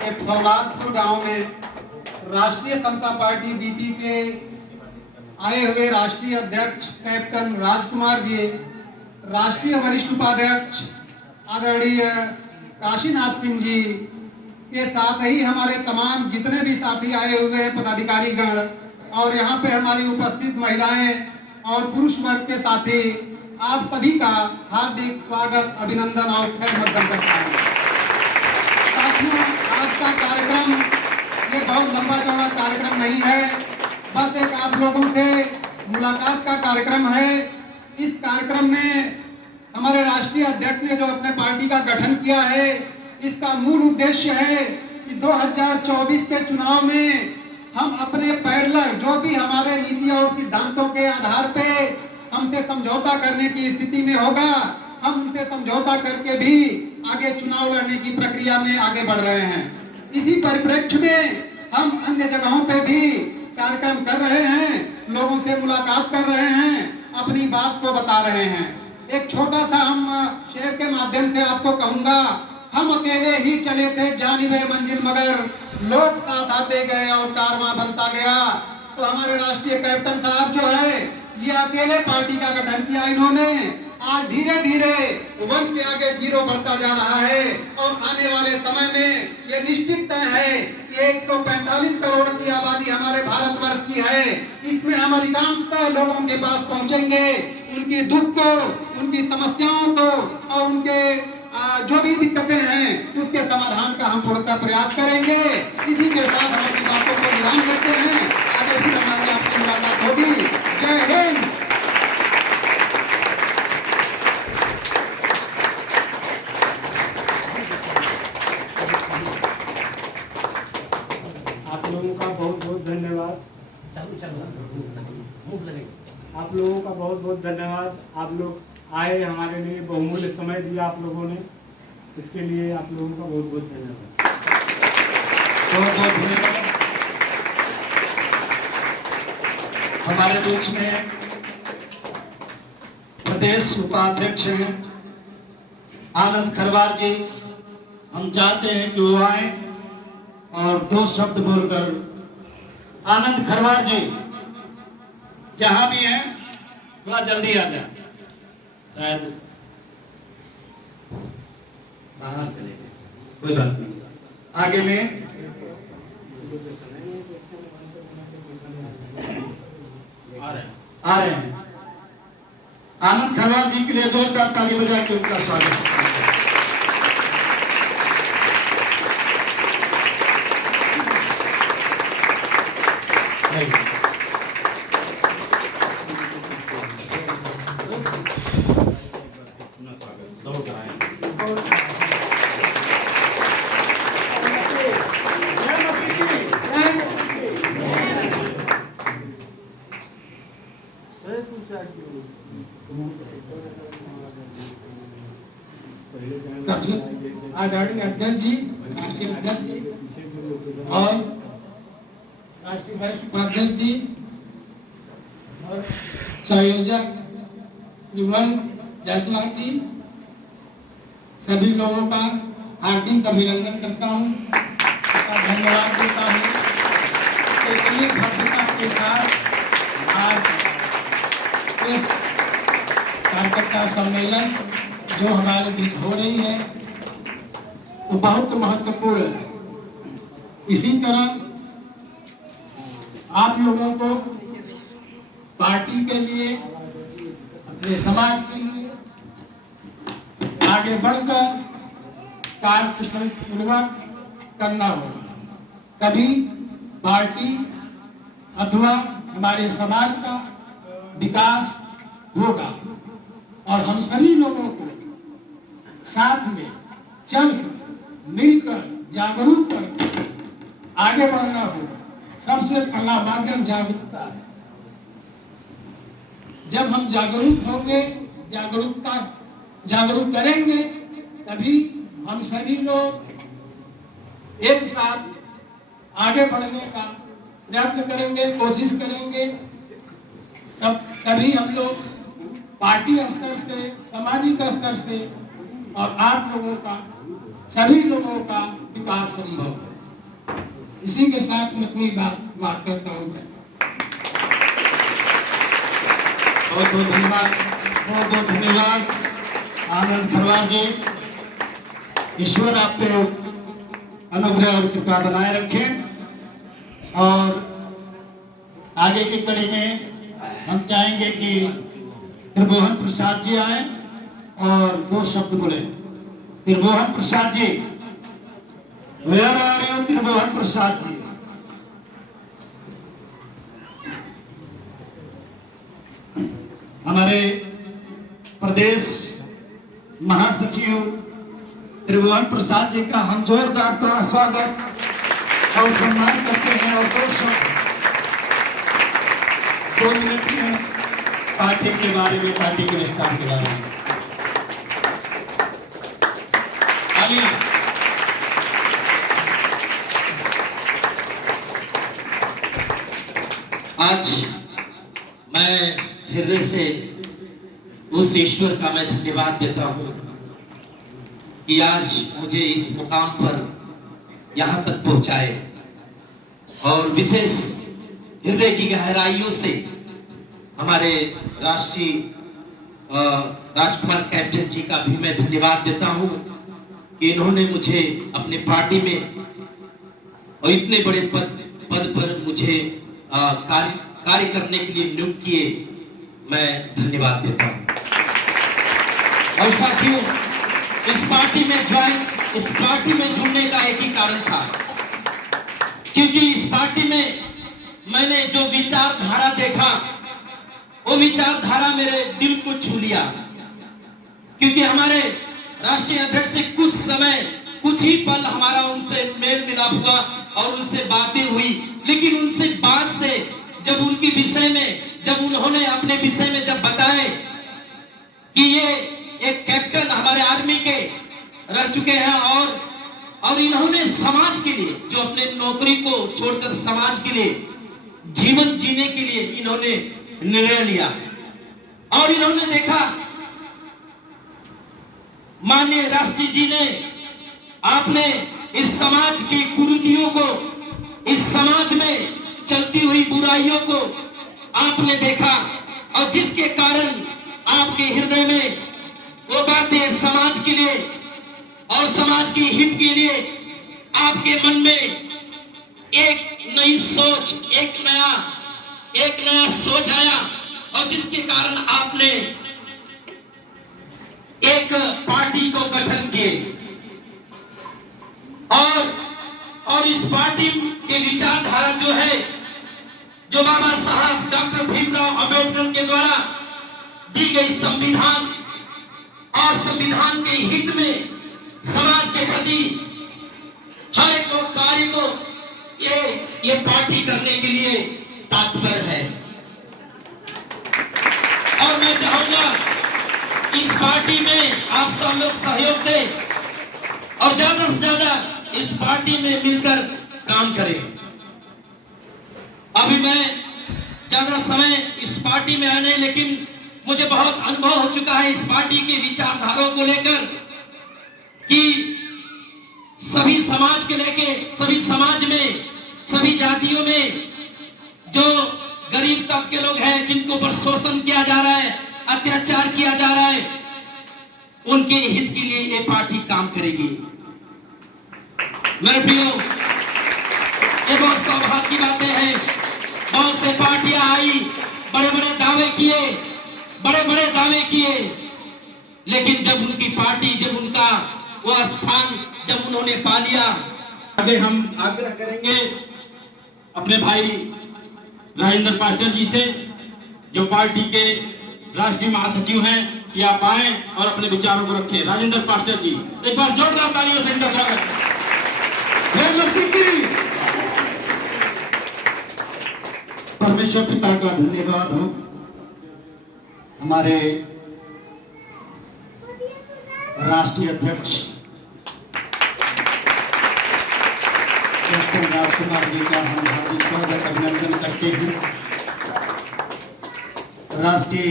एक फौलादपुर गांव में राष्ट्रीय समता पार्टी बीपी के आए हुए राष्ट्रीय अध्यक्ष कैप्टन राजकुमार जी, राष्ट्रीय वरिष्ठ उपाध्यक्ष आदरणीय काशीनाथ सिंह जी के साथ ही हमारे तमाम जितने भी साथी आए हुए हैं पदाधिकारी गण, और यहाँ पे हमारी उपस्थित महिलाएं और पुरुष वर्ग के साथी, आप सभी का हार्दिक स्वागत, अभिनंदन और खैर मकदम करता हूँ। साथियों, आज का कार्यक्रम ये बहुत लंबा चौड़ा कार्यक्रम नहीं है, बस एक आप लोगों से मुलाकात का कार्यक्रम है। इस कार्यक्रम में हमारे राष्ट्रीय अध्यक्ष ने जो अपने पार्टी का गठन किया है, इसका मूल उद्देश्य है कि 2024 के चुनाव में हम अपने पैरेलल जो भी हमारे नीति और सिद्धांतों के आधार पे हमसे समझौता करने की स्थिति में होगा, हम उनसे समझौता करके भी आगे चुनाव लड़ने की प्रक्रिया में आगे बढ़ रहे हैं। इसी परिप्रेक्ष्य में हम अन्य जगहों पे भी कार्यक्रम कर रहे हैं, लोगों से मुलाकात कर रहे हैं, अपनी बात को बता रहे हैं। एक छोटा सा हम शेर के माध्यम से आपको कहूंगा, हम अकेले ही चले थे जानिबे मंजिल मगर लोग साथ आते गए और कारवां बनता गया। तो हमारे राष्ट्रीय कैप्टन साहब जो है, ये अकेले पार्टी का गठन किया इन्होंने, आज धीरे धीरे 1 के आगे 0 बढ़ता जा रहा है और आने वाले समय में ये निश्चित तय है कि 145 करोड़ की आबादी हमारे भारतवर्ष की है। इसमें हम अधिकांशतः लोगों के पास पहुंचेंगे, उनकी दुख को, उनकी समस्याओं को और उनके जो भी दिक्कतें हैं उसके समाधान का हम पूर्णतः प्रयास करेंगे। इसी के साथ हम अपनी बातों को विराम करते हैं। आगे फिर हमारी आपसे मुलाकात होगी। जय हिंद। आप लोगों का बहुत बहुत धन्यवाद। आप लोगों का बहुत बहुत धन्यवाद। आप लोग आए, हमारे लिए बहुमूल्य समय दिया आप लोगों ने, इसके लिए आप लोगों का बहुत बहुत धन्यवाद। बहुत बहुत धन्यवाद। हमारे बीच में प्रदेश उपाध्यक्ष हैं आनंद खरवार जी, हम चाहते हैं कि वो आए और 2 शब्द बोलकर। आनंद खरवार जी जहां भी हैं थोड़ा जल्दी आ जाए, शायद बाहर चले गए, कोई बात नहीं। आगे में आ रहे हैं आनंद खरवार जी के लिए जोरदार ताली बजा के उनका स्वागत। आदरणीय अध्यक्ष जी, राष्ट्रीय अध्यक्ष जी और राष्ट्रीय वरिष्ठ उपाध्यक्ष जी और संयोजक युवन जयसवाल जी, सभी लोगों का हार्दिक अभिनंदन करता हूँ, धन्यवाद देता हूँ। इतनी भव्यता के साथ आज इस कार्यकर्ता सम्मेलन जो हमारे बीच हो रही है वो बहुत महत्वपूर्ण है। इसी तरह आप लोगों को पार्टी के लिए, अपने समाज के लिए आगे बढ़कर कार्य पूर्वक करना होगा। तभी पार्टी अथवा हमारे समाज का विकास होगा और हम सभी लोगों को साथ में चलकर मिलकर जागरूक कर आगे बढ़ना होगा। सबसे पहला माध्यम जागरूकता है। जब हम जागरूक होंगे, जागरूक करेंगे, तभी हम सभी लोग एक साथ आगे बढ़ने का प्रयत्न करेंगे, कोशिश करेंगे। तभी हम लोग पार्टी स्तर से, सामाजिक स्तर से और आप लोगों का, सभी लोगों का विकास संभव है। इसी के साथ मैं अपनी बात करता हूँ। बहुत बहुत धन्यवाद, बहुत बहुत धन्यवाद आनंद खरवार जी। ईश्वर आप पे अनुग्रह और कृपा बनाए रखें। और आगे की कड़ी में हम चाहेंगे कि त्रिभुवन प्रसाद जी आए और 2 शब्द बोले। त्रिभुवन Prasad ji, where are you त्रिभुवन प्रसाद जी? हमारे प्रदेश महासचिव त्रिभुवन प्रसाद जी का हम जोरदार स्वागत और सम्मान करते हैं। और 2 मिनट में पार्टी के बारे में, पार्टी के विस्तार के बारे में आइए। आज मैं हृदय से उस ईश्वर का मैं धन्यवाद देता हूं कि आज मुझे इस मुकाम पर यहां तक पहुंचाए। और विशेष हृदय की गहराइयों से हमारे राष्ट्रीय राजकुमार कैप्टन जी का भी मैं धन्यवाद देता हूं कि इन्होंने मुझे अपने पार्टी में और इतने बड़े पद पर मुझे कार्य करने के लिए नियुक्त किए। मैं धन्यवाद देता हूं। और साथियों, इस पार्टी में जुड़ने का एक ही कारण था, क्योंकि इस पार्टी में मैंने जो विचारधारा देखा, वो विचारधारा मेरे दिल को छू लिया। क्योंकि हमारे राष्ट्रीय अध्यक्ष से कुछ ही पल हमारा उनसे मेल मिलाप हुआ और उनसे बातें हुई, लेकिन उनसे बाद से जब उनके विषय में, जब उन्होंने अपने विषय में जब बताए कि ये एक कैप्टन हमारे आर्मी के रह चुके हैं और इन्होंने समाज के लिए, जो अपने नौकरी को छोड़कर समाज के लिए जीवन जीने के लिए इन्होंने निर्णय लिया। और इन्होंने देखा, माननीय राष्ट्रीय जी ने, आपने इस समाज की कुरीतियों को, इस समाज में चलती हुई बुराइयों को आपने देखा, और जिसके कारण आपके हृदय में वो बातें समाज के लिए और समाज के हित के लिए आपके मन में एक नई सोच, एक नया सोच आया, और जिसके कारण आपने एक पार्टी को गठन किए। और इस पार्टी के विचारधारा जो है, जो बाबा साहब डॉक्टर भीमराव अंबेडकर के द्वारा दी गई संविधान, और संविधान के हित में समाज के प्रति हर एक कार्य को ये पार्टी करने के लिए तात्पर है। और मैं चाहूंगा इस पार्टी में आप सब लोग सहयोग दें और ज्यादा से ज्यादा इस पार्टी में मिलकर काम करें। अभी मैं ज्यादा समय इस पार्टी में आने, लेकिन मुझे बहुत अनुभव हो चुका है इस पार्टी के विचारधाराओं को लेकर, कि सभी समाज के लेके, सभी समाज में, सभी जातियों में जो गरीब तबके लोग हैं, जिनको पर शोषण किया जा रहा है, अत्याचार किया जा रहा है, उनके हित के लिए ये पार्टी काम करेगी। मेरे प्रियो, ये बहुत सौभाग्य की बातें हैं। बहुत से पार्टियां आई, बड़े बड़े दावे किए, लेकिन जब उनकी पार्टी, जब उनका वो स्थान जब उन्होंने पा लिया। आगे हम आग्रह करेंगे अपने भाई राजेंद्र पास्टर जी से, जो पार्टी के राष्ट्रीय महासचिव हैं, कि आप आए और अपने विचारों को रखें। राजेंद्र पास्टर जी, एक बार जोरदार तालियों से इनका स्वागत। जय मसीह की। परमेश्वर पिता का धन्यवाद हो, हमारे राष्ट्रीय अध्यक्ष कैप्टन राजकुमार जी का हम हार्दिक स्वागत अभिनंदन करते हैं। राष्ट्रीय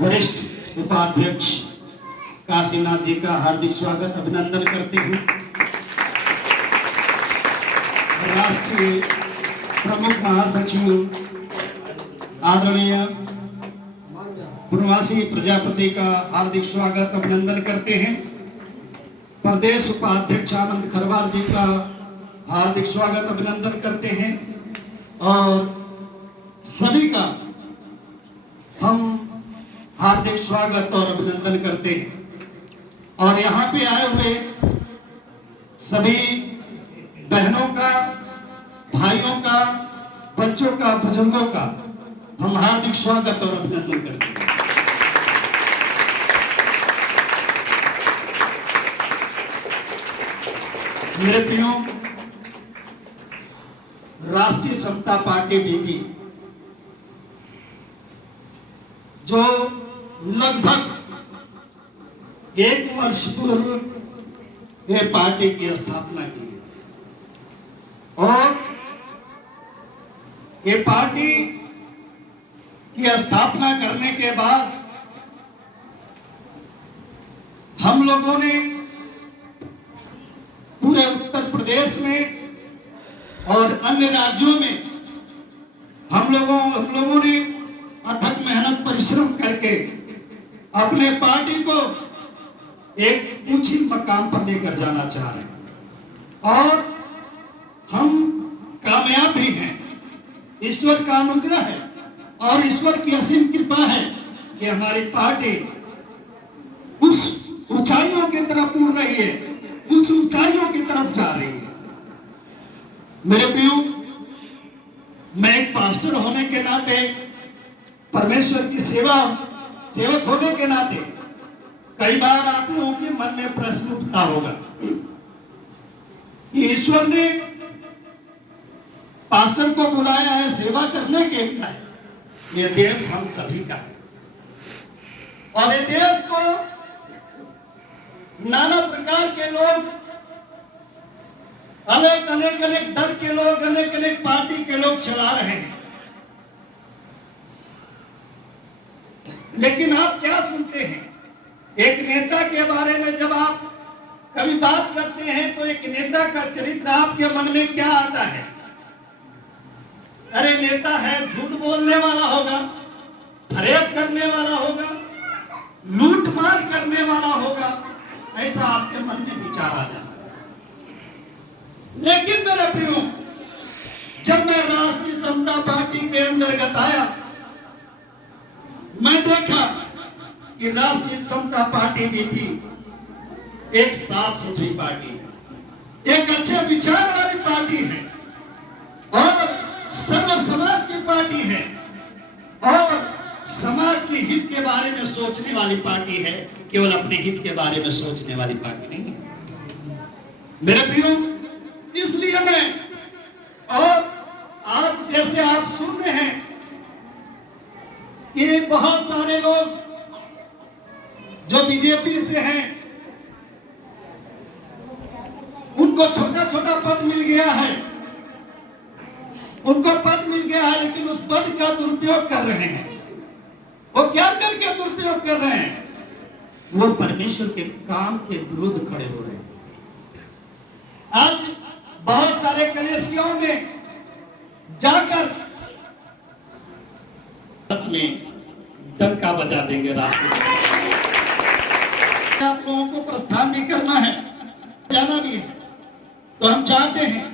वरिष्ठ उपाध्यक्ष काशीनाथ जी का हार्दिक स्वागत अभिनंदन करते हैं। राष्ट्रीय प्रमुख महासचिव आदरणीय पूर्णवासी प्रजापति का हार्दिक स्वागत अभिनंदन करते हैं। प्रदेश उपाध्यक्ष आनंद खरवार जी का हार्दिक स्वागत अभिनंदन करते हैं और सभी का हम हार्दिक स्वागत और अभिनंदन करते हैं। और यहाँ पे आए हुए सभी बहनों का, भाइयों का, बच्चों का, बुजुर्गों का हम हार्दिक स्वागत और अभिनंदन करते हैं। मेरे प्रियो, राष्ट्रीय समता पार्टी बीपी जो लगभग 1 वर्ष पूर्व ये पार्टी की स्थापना की और ये पार्टी की स्थापना करने के बाद हम लोगों ने पूरे उत्तर प्रदेश में और अन्य राज्यों में हम लोगों ने अथक मेहनत परिश्रम करके अपने पार्टी को एक ऊंची मकाम पर लेकर जाना चाह रहे हैं और हम कामयाब भी हैं। ईश्वर का अनुग्रह है और ईश्वर की असीम कृपा है कि हमारी पार्टी उस ऊंचाइयों की तरफ उड़ रही है, उस ऊंचाइयों की तरफ जा रही है। मेरे प्रियो, मैं एक पास्टर होने के नाते, परमेश्वर की सेवक होने के नाते कई बार आप लोगों के मन में प्रश्न उठता होगा कि ईश्वर ने पास्टर को बुलाया है सेवा करने के लिए। ये देश हम सभी का है और ये देश को नाना प्रकार के लोग, अनेक दल के लोग, अनेक पार्टी के लोग चला रहे हैं। लेकिन आप क्या सुनते हैं? एक नेता के बारे में जब आप कभी बात करते हैं तो एक नेता का चरित्र आपके मन में क्या आता है? अरे नेता है, झूठ बोलने वाला होगा, फरेब करने वाला होगा, लूट मार करने वाला होगा, ऐसा आपके मन में विचार आ जाता है। लेकिन मेरे प्रियो, जब मैं राष्ट्रीय समता पार्टी के अंतर्गत आया, मैं देखा कि राष्ट्रीय समता पार्टी बीपी एक साफ सुथरी पार्टी है, एक अच्छे विचार वाली पार्टी है और सर्व समाज की पार्टी है और समाज के हित के बारे में सोचने वाली पार्टी है, केवल अपने हित के बारे में सोचने वाली पार्टी नहीं है। मेरे प्रियो, इसलिए मैं, और आज जैसे आप सुन रहे हैं कि बहुत सारे लोग जो बीजेपी से हैं उनको छोटा छोटा पद मिल गया है, उनको पद मिल गया है, लेकिन उस पद का दुरुपयोग कर रहे हैं। वो क्या करके दुरुपयोग कर रहे हैं? वो परमेश्वर के काम के विरुद्ध खड़े हो रहे हैं। आज बहुत सारे कलेसियों में जाकर में डंका बजा देंगे। राष्ट्र आप लोगों को प्रस्थान भी करना है, जाना भी है, तो हम चाहते हैं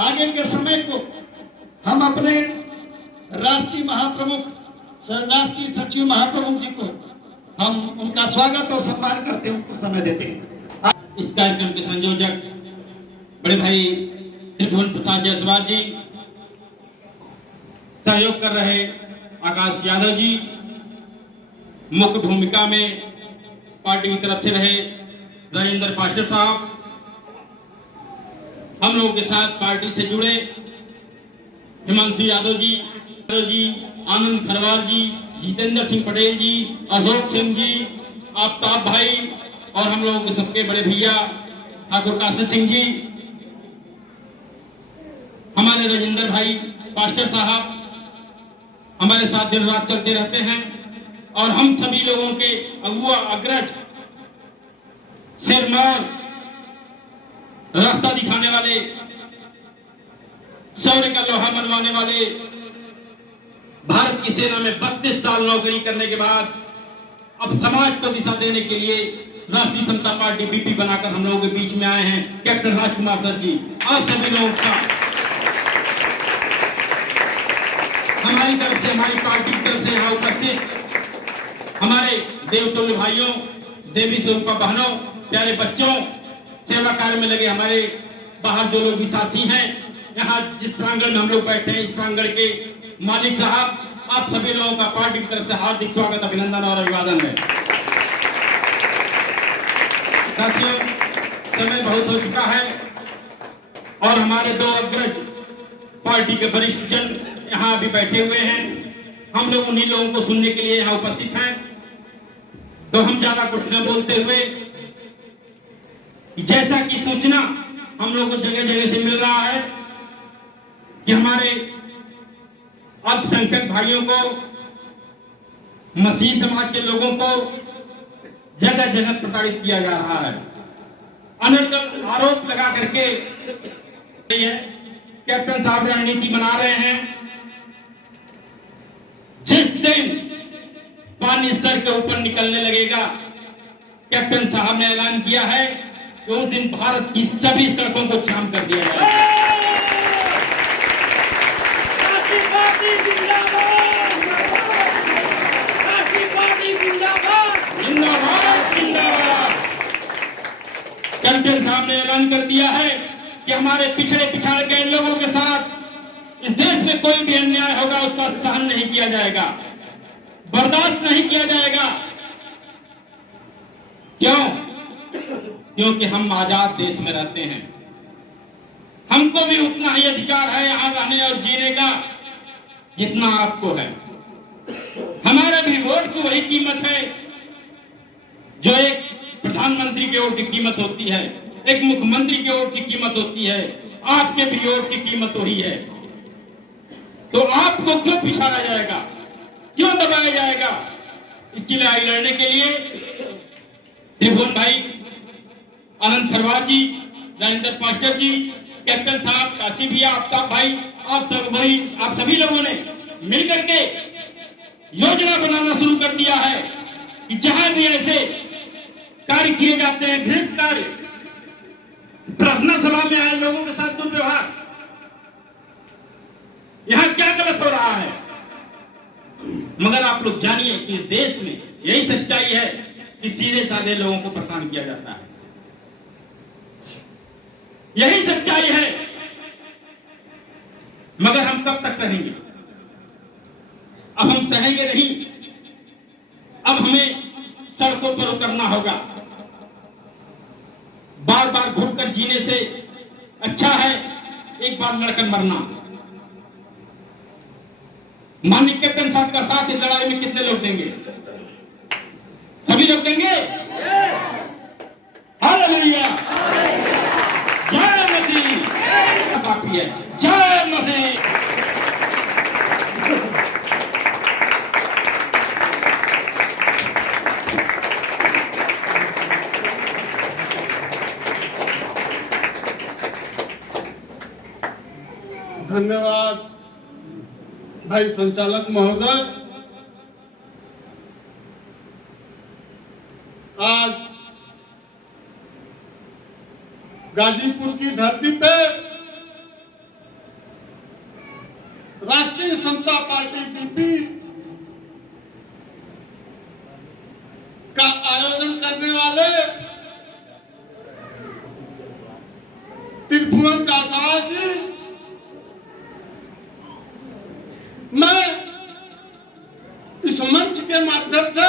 आगे के समय को हम अपने राष्ट्रीय महाप्रमुख, राष्ट्रीय सचिव महाप्रमुख जी को हम उनका स्वागत और सम्मान करते हैं, उनको समय देते हैं। इस कार्यक्रम के संयोजक बड़े भाई त्रिभुवन प्रसाद जायसवाल जी, सहयोग कर रहे आकाश यादव जी, मुख्य भूमिका में पार्टी की तरफ से रहे राजेंद्र पास्टर साहब, हम लोगों के साथ पार्टी से जुड़े हिमांशु यादव जी, आनंद खरवार जी, जितेंद्र सिंह पटेल जी, अशोक सिंह जी, आफ्ताब भाई और हम लोगों के सबके बड़े भैया ठाकुर काशी सिंह जी, हमारे राजेंद्र भाई पास्टर साहब हमारे साथ दिन रात चलते रहते हैं और हम सभी लोगों के अगुआ, अग्रज, सिरमौर, रास्ता दिखाने वाले शौर्य का लोहा मनवाने वाले, भारत की सेना में 32 साल नौकरी करने के बाद अब समाज को दिशा देने के लिए राष्ट्रीय समता पार्टी बीपी बनाकर हम लोगों के बीच में आए हैं कैप्टन राजकुमार सर जी। आप सभी लोगों का हमारी तरफ से, हमारी पार्टी की तरफ से यहाँ उपस्थित हमारे देवतुल्य भाइयों, देवी स्वरूपा बहनों, प्यारे बच्चों, सेवा कार्य में लगे हमारे बाहर जो लोग भी साथी हैं, यहाँ जिस प्रांगण में हम लोग बैठे हैं, इस प्रांगण के मालिक साहब, आप सभी लोगों का पार्टी की तरफ से हार्दिक स्वागत, अभिनंदन और अभिवादन है। साथियों, समय बहुत हो चुका है और हमारे दो अग्रज पार्टी के वरिष्ठ जन यहाँ अभी बैठे हुए हैं। हम लोग उन्हीं लोगों को सुनने के लिए यहाँ उपस्थित हैं, तो हम ज्यादा कुछ न बोलते हुए, जैसा कि सूचना हम लोग को जगह जगह से मिल रहा है कि हमारे अल्पसंख्यक भाइयों को, मसीह समाज के लोगों को जगह जगह प्रताड़ित किया जा रहा है। अनर्गल आरोप लगा करके कैप्टन साहब रणनीति बना रहे हैं। जिस दिन पानी सर के ऊपर निकलने लगेगा, कैप्टन साहब ने ऐलान किया है कि उस दिन भारत की सभी सड़कों को जाम कर दिया जाएगा। जिंदाबाद, जिंदाबाद। कैप्टन साहब ने ऐलान कर दिया है कि हमारे पिछाड़ गए लोगों के साथ इस देश में कोई भी अन्याय होगा उसका सहन नहीं किया जाएगा, बर्दाश्त नहीं किया जाएगा। क्यों? क्योंकि हम आजाद देश में रहते हैं, हमको भी उतना ही अधिकार है यहाँ रहने और जीने का जितना आपको है। हमारे भी वोट की वही कीमत है जो एक प्रधानमंत्री के वोट की कीमत होती है, एक मुख्यमंत्री के वोट की कीमत होती है, आपके भी वोट की कीमत वही है। तो आपको क्यों पिछाड़ा जाएगा, क्यों दबाया जाएगा? इसकी लड़ाई लड़ने के लिए त्रिभुवन भाई, अनंत खरवार जी, राजेंद्र पास्टर जी, कैप्टन साहब, काशी भैया, आफ्ताब भाई, आप सभी लोगों ने मिलकर के योजना बनाना शुरू कर दिया है कि जहां भी ऐसे कार्य किए जाते हैं, घृणित कार्य, प्रार्थना सभा में आए लोगों के साथ दुर्व्यवहार, यहां क्या गलत हो रहा है? मगर आप लोग जानिए कि इस देश में यही सच्चाई है कि सीधे साधे लोगों को परेशान किया जाता है, यही सच्चाई है। मगर हम कब तक सहेंगे? अब हम सहेंगे नहीं, अब हमें सड़कों पर उतरना होगा। बार बार घुटकर जीने से अच्छा है एक बार लड़कर मरना। माननीय कैप्टन साहब का साथ इस लड़ाई में कितने लोग देंगे? सभी लोग देंगे? हालेलुया, जय मसीह। काफी है, जय मसीह। धन्यवाद भाई संचालक महोदय। आज गाजीपुर की धरती पे राष्ट्रीय समता पार्टी बीपी का आयोजन करने वाले त्रिभुवन दास जी, मैं इस मंच के माध्यम से